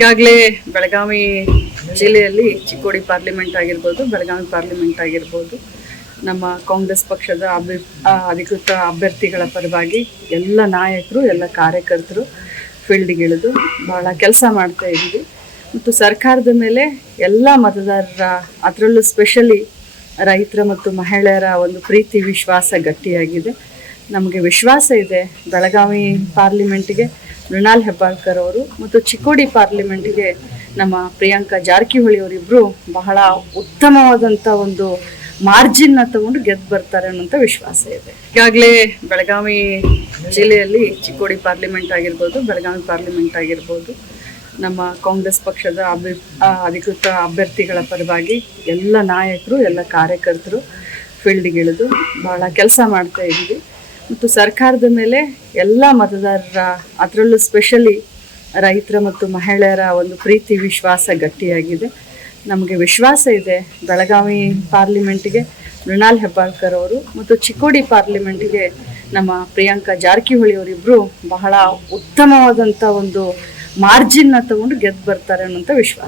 ಈಗಾಗಲೇ ಬೆಳಗಾವಿ ಜಿಲ್ಲೆಯಲ್ಲಿ ಚಿಕ್ಕೋಡಿ ಪಾರ್ಲಿಮೆಂಟ್ ಆಗಿರ್ಬೋದು, ಬೆಳಗಾವಿ ಪಾರ್ಲಿಮೆಂಟ್ ಆಗಿರ್ಬೋದು, ನಮ್ಮ ಕಾಂಗ್ರೆಸ್ ಪಕ್ಷದ ಅಭಿ ಅಧಿಕೃತ ಅಭ್ಯರ್ಥಿಗಳ ಪರವಾಗಿ ಎಲ್ಲ ನಾಯಕರು, ಎಲ್ಲ ಕಾರ್ಯಕರ್ತರು ಫೀಲ್ಡ್ಗಿಳಿದು ಬಹಳ ಕೆಲಸ ಮಾಡ್ತಾ ಇದ್ವಿ ಮತ್ತು ಸರ್ಕಾರದ ಮೇಲೆ ಎಲ್ಲ ಮತದಾರರ, ಅದರಲ್ಲೂ ಸ್ಪೆಷಲಿ ರೈತರ ಮತ್ತು ಮಹಿಳೆಯರ ಒಂದು ಪ್ರೀತಿ, ವಿಶ್ವಾಸ ಗಟ್ಟಿಯಾಗಿದೆ. ನಮಗೆ ವಿಶ್ವಾಸ ಇದೆ ಬೆಳಗಾವಿ ಪಾರ್ಲಿಮೆಂಟ್ಗೆ ಮೃಣಾಲ್ ಹೆಬ್ಬಾಳ್ಕರ್ ಅವರು ಮತ್ತು ಚಿಕ್ಕೋಡಿ ಪಾರ್ಲಿಮೆಂಟ್ಗೆ ನಮ್ಮ ಪ್ರಿಯಾಂಕಾ ಜಾರಕಿಹೊಳಿ ಅವರಿಬ್ಬರು ಬಹಳ ಉತ್ತಮವಾದಂಥ ಒಂದು ಮಾರ್ಜಿನ್ನ ತಗೊಂಡು ಗೆದ್ದು ಬರ್ತಾರೆ ಅನ್ನೋಂಥ ವಿಶ್ವಾಸ ಇದೆ. ಈಗಾಗಲೇ ಬೆಳಗಾವಿ ಜಿಲ್ಲೆಯಲ್ಲಿ ಚಿಕ್ಕೋಡಿ ಪಾರ್ಲಿಮೆಂಟ್ ಆಗಿರ್ಬೋದು, ಬೆಳಗಾವಿ ಪಾರ್ಲಿಮೆಂಟ್ ಆಗಿರ್ಬೋದು, ನಮ್ಮ ಕಾಂಗ್ರೆಸ್ ಪಕ್ಷದ ಅಭಿ ಅಧಿಕೃತ ಅಭ್ಯರ್ಥಿಗಳ ಪರವಾಗಿ ಎಲ್ಲ ನಾಯಕರು, ಎಲ್ಲ ಕಾರ್ಯಕರ್ತರು ಫೀಲ್ಡ್ಗಿಳಿದು ಬಹಳ ಕೆಲಸ ಮಾಡ್ತಾ ಇದ್ದೀವಿ. ಮತ್ತು ಸರ್ಕಾರದ ಮೇಲೆ ಎಲ್ಲ ಮತದಾರರ, ಅದರಲ್ಲೂ ಸ್ಪೆಷಲಿ ರೈತರ ಮತ್ತು ಮಹಿಳೆಯರ ಒಂದು ಪ್ರೀತಿ, ವಿಶ್ವಾಸ ಗಟ್ಟಿಯಾಗಿದೆ. ನಮಗೆ ವಿಶ್ವಾಸ ಇದೆ ಬೆಳಗಾವಿ ಪಾರ್ಲಿಮೆಂಟ್ಗೆ, ಮೃಣಾಲ್ ಹೆಬ್ಬಾಳ್ಕರ್ ಅವರು ಮತ್ತು ಚಿಕ್ಕೋಡಿ ಪಾರ್ಲಿಮೆಂಟ್ಗೆ ನಮ್ಮ ಪ್ರಿಯಾಂಕಾ ಜಾರಕಿಹೊಳಿ ಅವರಿಬ್ಬರು ಬಹಳ ಉತ್ತಮವಾದಂಥ ಒಂದು ಮಾರ್ಜಿನ್ನ ತಗೊಂಡು ಗೆದ್ದು ಬರ್ತಾರೆ ಅನ್ನೋಂಥ ವಿಶ್ವಾಸ.